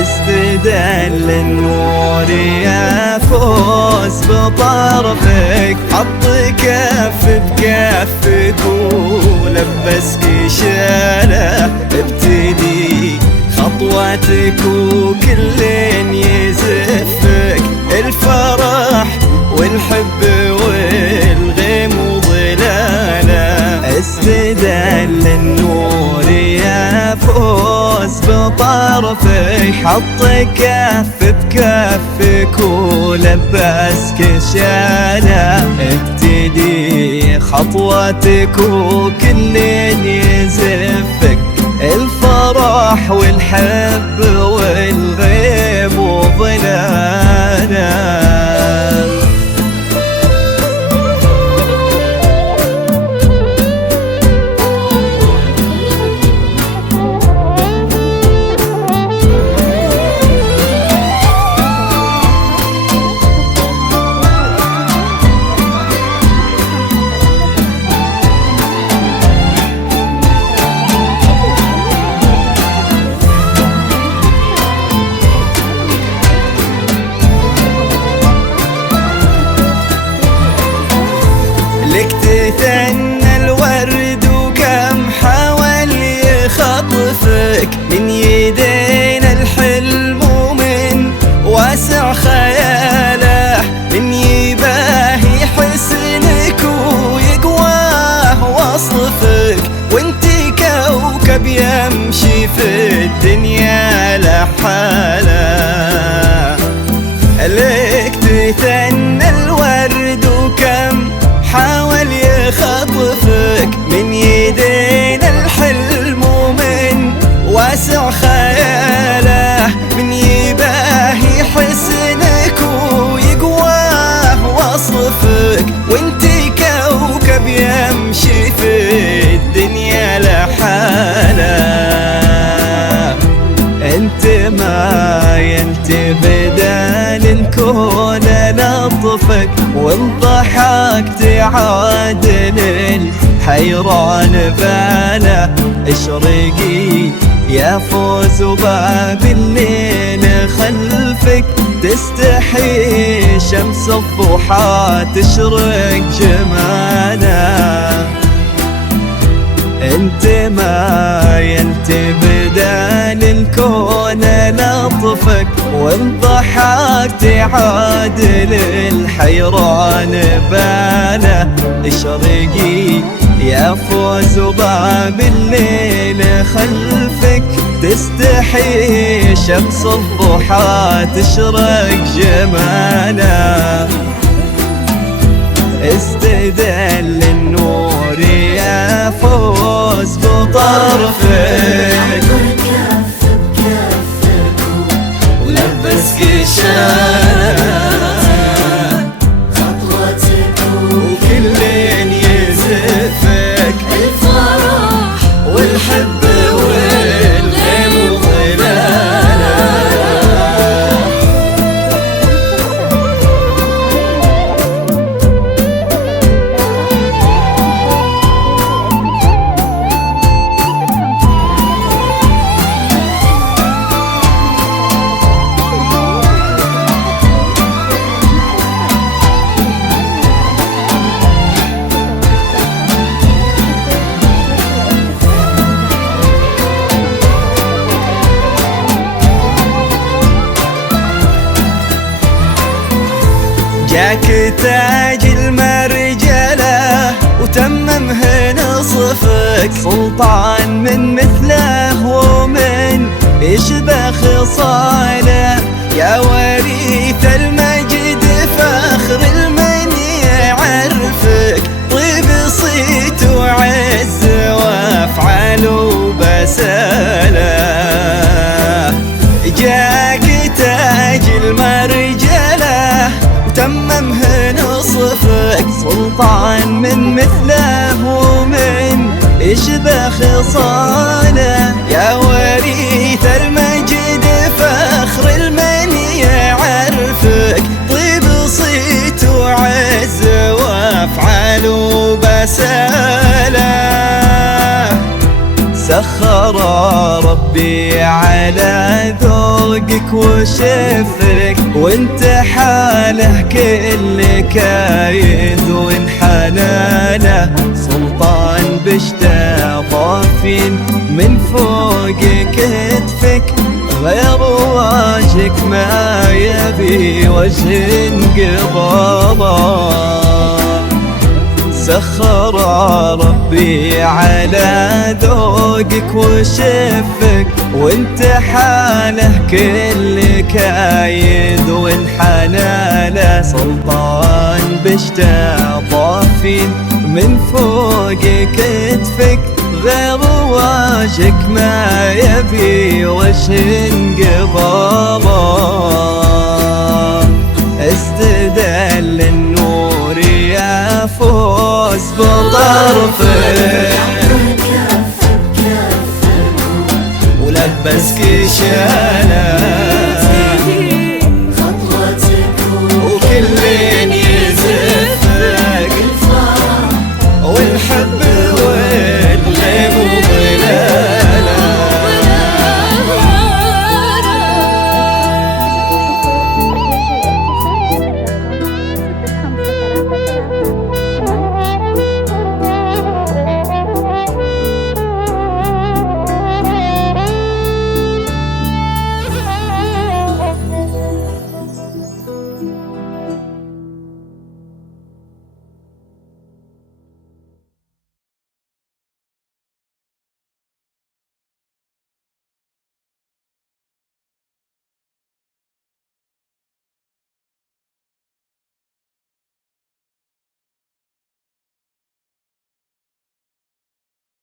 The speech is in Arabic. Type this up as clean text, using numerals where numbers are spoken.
استدل النور يفوز بطرفك، حط كف بكفك ولبسك شاله، ابتدي خطواتك وكل يزفك، الفرح والحب والغيم وظلاله. استدل النور يفوز بطرفك، حط كف بكفك ولبسك شاله، ابتدي خطواتك وكل يزفك، الفرح والحب والغيب وظلاله. لك تثنى الورد وكم حاول يخطفك، من يدينا الحلم ومن واسع خياله، من يباهي حسنك ويقواه وصفك، وانتي كوكب يمشي في الدنيا لحاله. لك تثنى الورد وكم حاول يخطفك، من يدينا الحلم ومن واسع خياله، من يباهي حسنك ويقواه وصفك، وانتي كوكب يمشي في الدنيا لحاله. انت ما ينتبدان الكون لطفك، وانضحك تعادل الحيران باله، اشرقي يا فوز وباب الليل خلفك، تستحي شمس الضحى تشرق جماله. انت ما ينتبدان الكون لطفك، وانضحك تعادل الحيران باله، اشرقي يا فوز وباب الليل خلفك، تستحي شمس الضحى تشرق جماله. استدل النور يا فوز بطرفك، ولبسك شاله، خطوتك وكل يزفك، الفرح والحب والغيم وظلاله. جاك تاج المرجلة وتمم نصفك سلطان من مثله ومن يشبه خصاله، يا وريث المجد فخر المن يعرفك، طيب صيت وعز وافعال وبساله، جاك تاج المرجله وتممه نصفك سلطان من مثله ومن يشبه خصاله، يا وريث المجد فخر المن يعرفك، طيب صيت وعز وافعال وبساله، سخر ربي على ذوقك وشفك وانت حاله كل كايد وانحنى له، سلطان بشتا ضافين من فوق كتفك، غير واجهك ما يبي وجه انقباضه، سخر ربي على ذوقك وشفك وانت حاله كل كايد وانحنى له، سلطان بشتا ضافين من فوق كتفك، غير واجهك ما يبي وجه انقباضه، استدل النور يفوز بطرفك.